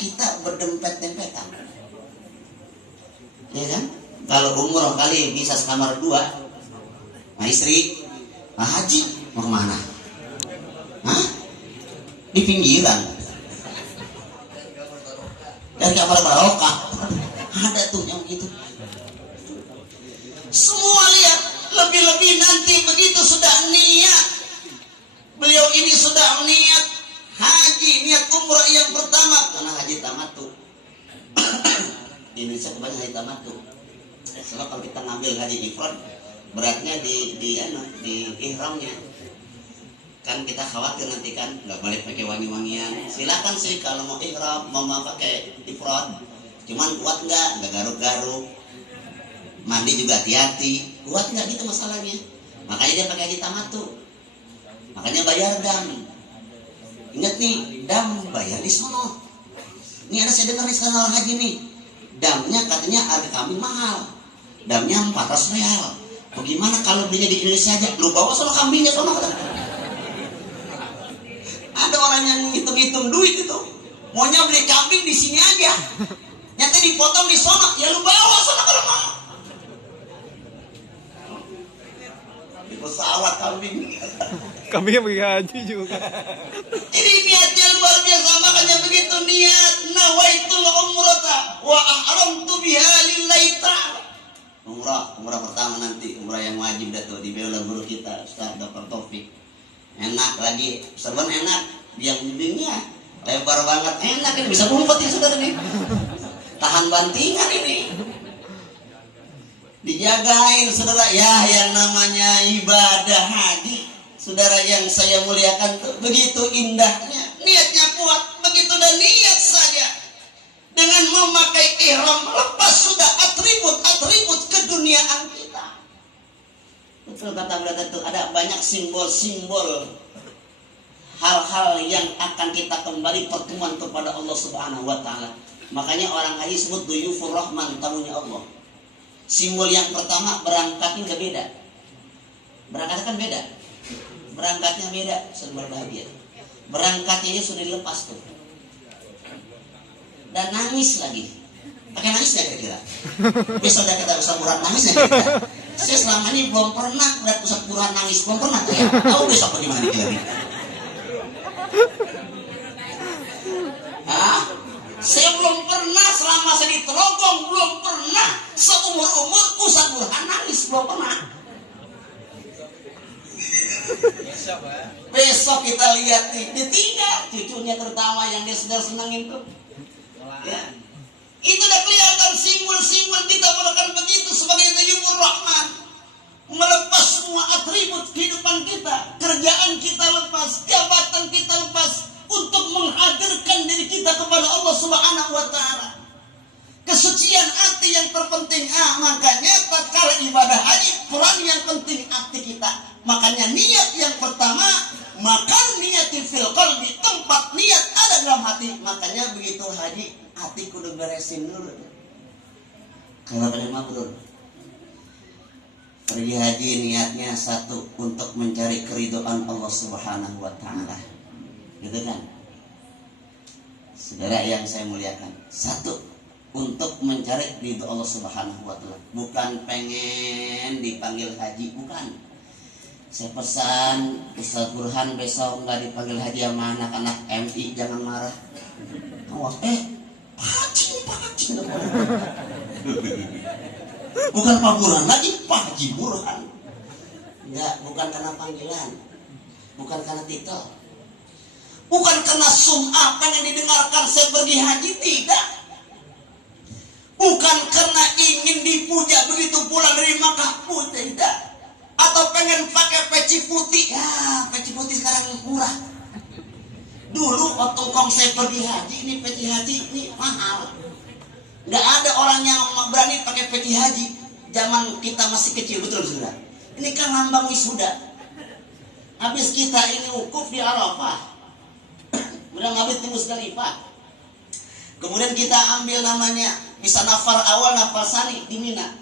kita berdempet-dempetan. Ya kan? Kalau umroh kali bisa sekamar 2, nah istri, nah haji mau kemana? Hah? Di pinggiran. Dari kamar barokah. Ada tuh yang begitu. Semua lihat, lebih-lebih nanti begitu sudah niat. Beliau ini sudah niat haji, niat umrah yang pertama, karena haji tamattu. Di Indonesia kebanyakan haji tamattu. Sebab kalau kita ngambil haji ifrad, beratnya di ihramnya. Kan kita khawatir nanti kan nggak boleh pakai wangi-wangian. Silakan sih kalau mau ihram, mau pakai ifrad. Cuman kuat nggak garuk-garuk. Mandi juga hati-hati. Kuat nggak gitu masalahnya. Makanya dia pakai haji tamattu. Makanya bayar dam. Ingat nih, dam bayar di sono. Ini ada saya dengar di sana orang haji nih. Damnya katanya harga kambing mahal. Damnya 400 real. Bagaimana kalau belinya di Indonesia aja? Lu bawa sono kambingnya sono kata. Ada orang yang hitung-hitung duit itu. Maunya beli kambing di sini aja. Nyata dipotong di sono, ya lu bawa sono kalau mau. Di pesawat kambing. Kambingnya pergi haji juga. Jadi niatnya luar biasa, makanya begitu niat nawaitul umrata wa ahramtu biha lillahi ta'ala. Umrah pertama nanti, umrah yang wajib dah tuh di bela guru kita Ustaz Dr. Taufik. Enak lagi, serban enak, biang bimbingnya lebar banget, enak ini bisa ngumpet ya saudara nih. Tahan bantingan ini. Dijagain saudara, ya yang namanya ibadah haji. Saudara yang saya muliakan tuh, begitu indahnya, niatnya kuat, begitu dan niat saja. Dengan memakai ihram, lepas sudah atribut keduniaan kita. Betul kata beliau itu, ada banyak simbol-simbol hal-hal yang akan kita kembali pertemuan kepada Allah Subhanahu wa Ta'ala. Makanya orang haji sebut duyufur rahman, tamunya Allah. Simbol yang pertama, berangkatnya udah beda. Berangkatnya kan beda. Berangkatnya beda, sudah berbahagia. Berangkatnya ini sudah dilepas tuh. Dan nangis lagi. Pakai nangis ya kira-kira? Besok udah kita usah murah nangis ya kira-kira? Saya selama ini belum pernah lihat pusat murah nangis, belum pernah ya. Tahu besok bagaimana kira-kira? Hah? Saya belum pernah selama saya di Trogong, belum pernah seumur-umur pusat murah nangis, belum pernah. Besok kita lihat nih, ditinggal cucunya tertawa yang dia sedang senangin tuh. Ya. Itu udah kelihatan simbol-simbol kita melakukan begitu sebagai dayumur rahman. Melepas semua atribut kehidupan kita, kerjaan kita lepas, jabatan kita lepas untuk menghadirkan diri kita kepada Allah Subhanahu wa Ta'ala. Kesucian hati yang terpenting. Makanya tatkala ibadah haji, peran yang penting hati kita. Makanya niat yang pertama, makan niat fil qalbi, tempat niat ada dalam hati. Makanya begitu haji, hati kudu beresin dulu. Kalau pada mabrur. Pergi haji niatnya satu, untuk mencari keridhaan Allah Subhanahu wa Ta'ala. Gitu kan? Saudara yang saya muliakan, satu, untuk mencari ridho Allah Subhanahu wa Ta'ala. Bukan pengen dipanggil haji, bukan. Saya pesan Ustaz Burhan besok nggak dipanggil haji sama anak-anak MI, jangan marah. Awas, pacing. Bukan Pak Burhan lagi, Pak Haji Burhan. Enggak, bukan karena panggilan, bukan karena titel, bukan karena sum'ah pengen didengarkan saya pergi haji, tidak. Bukan karena ingin dipuja begitu pulang dari Makkah, tidak. Atau pengen pakai peci putih. Ya, peci putih sekarang murah. Dulu waktu saya pergi haji, ini peci haji ini mahal. Nggak ada orang yang berani pakai peci haji. Zaman kita masih kecil, betul sudah. Ini kan lambang wisuda. Habis kita ini wukuf di Arafah, udah ngabit di Musdalifah. Kemudian kita ambil namanya bisa nafar awal, nafar sani di Mina.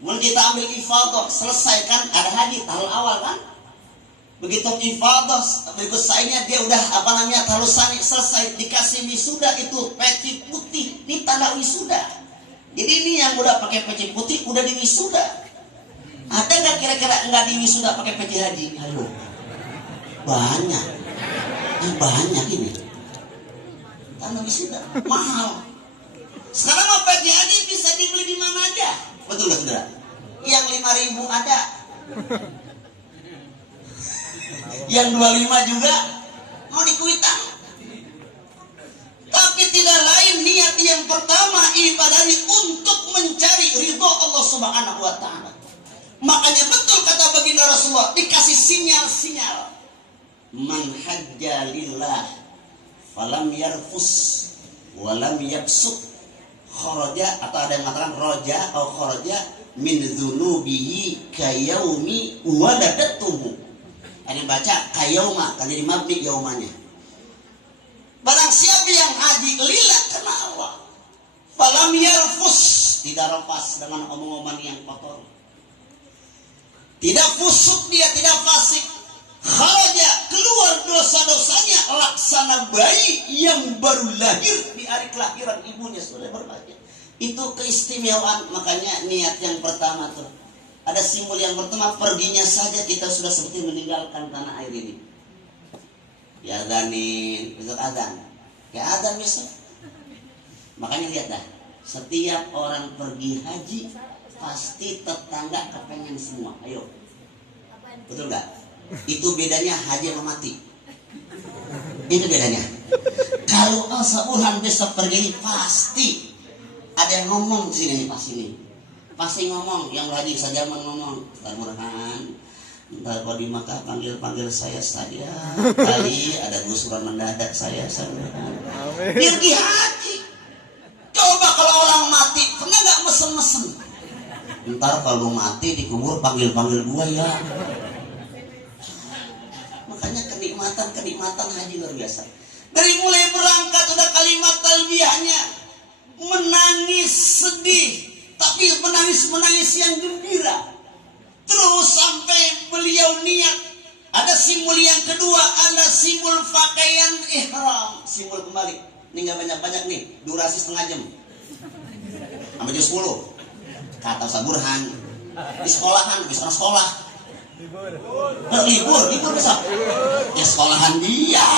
Kemudian kita ambil ifadah, selesai kan ada haji tahun awal kan. Begitu ifadah berikut sainnya dia udah talusani selesai, dikasih wisuda itu peci putih, ini tanda wisuda. Jadi ini yang udah pakai peci putih udah di wisuda. Ada nggak kira-kira nggak di wisuda pakai peci haji? Halo, banyak, banyak ini tanda wisuda mahal. Sekarang mah peci haji bisa dibeli di mana aja, betul nggak saudara? Yang 5.000 ada. Yang 25 juga mau dikuitang. Tapi tidak lain niat yang pertama ibadahnya untuk mencari ridho Allah Subhanahu wa taala. Makanya betul kata baginda Rasulullah, dikasih sinyal-sinyal. Man hajja lillah falam yarfus walam yabsuk kharaja, atau ada yang mengatakan roja atau kharaja min dzunubihi kayaumi waladatuhu. Ada yang baca kayauma, kan jadi mabni yaumanya. Barang siapa yang haji lillah karena Allah, falam yarfus, tidak lepas dengan omong-omongan yang kotor, tidak fusuk dia, tidak fasik, kharaja, keluar dosa-dosanya laksana bayi yang baru lahir di hari kelahiran ibunya sudah berbahagia. Itu keistimewaan. Makanya niat yang pertama tuh ada simbol yang pertama, perginya saja kita sudah seperti meninggalkan tanah air ini. Ya adanin, besok adzan. Ya adzan besok. Makanya lihat dah, setiap orang pergi haji pasti tetangga kepengen semua. Ayo, betul nggak? Itu bedanya haji sama mati. Itu bedanya. Kalau sebulan besok pergi pasti ada yang ngomong sini pas ini. Pasti ngomong, yang haji saja ngomong, Ustaz Burhan, ntar kalau di Makkah panggil saya saja. Kali ada gusuran mendadak saya Burhan. Pergi haji. Coba kalau orang mati, pernah nggak mesen-mesen? Ntar kalau mati dikubur panggil gua ya. Makanya kenikmatan haji luar biasa. Dari mulai berangkat udah kalimat talbiyahnya, menangis sedih, tapi menangis yang gembira. Terus sampai beliau niat. Ada simbol yang kedua, ada simbol pakaian ihram, simbol kembali. Ini nggak banyak-banyak nih, durasi setengah jam. Sampai jam 10. Kata Ustaz Burhan, di sekolahan, habis orang sekolah. Libur besok. Ya sekolahan dia.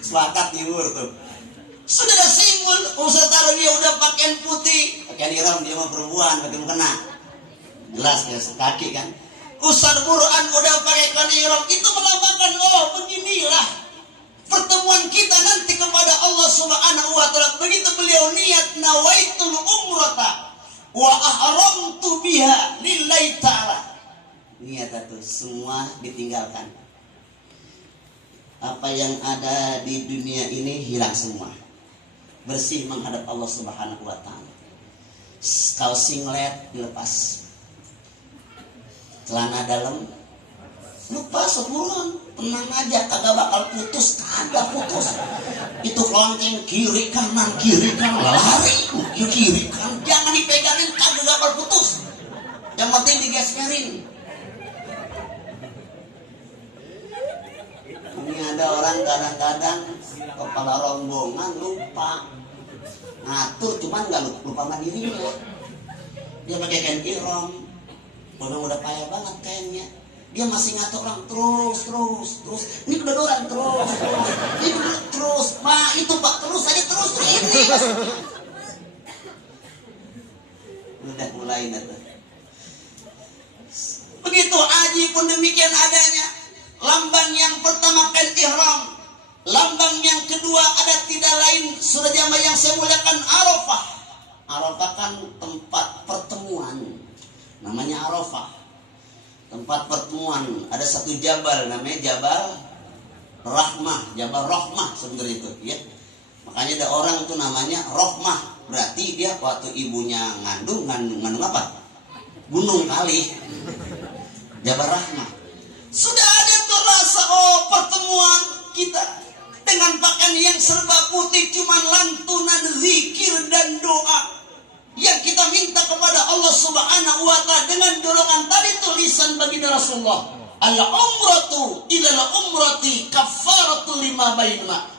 Sepakat libur tuh. Sudah ada simbol, Ustaz taruh dia udah pakaian putih, pakaian ihram, dia mau perempuan, pakai mukena. Jelas ya, kaki kan. Ustaz Burhan udah pakai kain ihram, itu melambangkan beginilah pertemuan kita nanti kepada Allah Subhanahu wa taala. Begitu beliau niat nawaitul umrata wa ahramtu biha lillahi ta'ala. Niat itu semua ditinggalkan. Apa yang ada di dunia ini hilang semua. Bersih menghadap Allah Subhanahu wa taala. Kaos singlet dilepas. Celana dalam lepas sebulan, tenang aja, kagak bakal putus, kagak putus. Itu lonceng kiri kanan lari kiri kanan, jangan dipegangin, kagak bakal putus. Yang penting digesperin. Ini ada orang kadang-kadang kepala rombongan lupa ngatur, cuman nggak lupa mandirinya. Dia pakai kain ihram, udah payah banget kainnya. Dia masih ngatur orang terus. Ini kedodoran terus. Ini terus. Pak, itu Pak, terus aja terus ini. Udah mulai nanti. Begitu haji pun demikian adanya. Lambang yang pertama kain ihram. Lambang yang kedua ada tidak lain, sudah jamaah yang saya muliakan, Arafah. Arafah kan tempat pertemuan. Namanya Arafah. Tempat pertemuan, ada satu jabal namanya Jabal Rahmah, Jabal Rahmah sebenarnya itu, ya. Makanya ada orang tuh namanya Rahmah, berarti dia waktu ibunya ngandung apa? Gunung kali. Jabal Rahmah. Sudah ada tuh rasa pertemuan kita dengan pakaian yang serba putih, cuman lantunan zikir dan doa. yang kita minta kepada Allah Subhanahu wa taala dengan dorongan tadi tulisan baginda Rasulullah, al umratu ila al umrati kaffaratul lima bainahuma.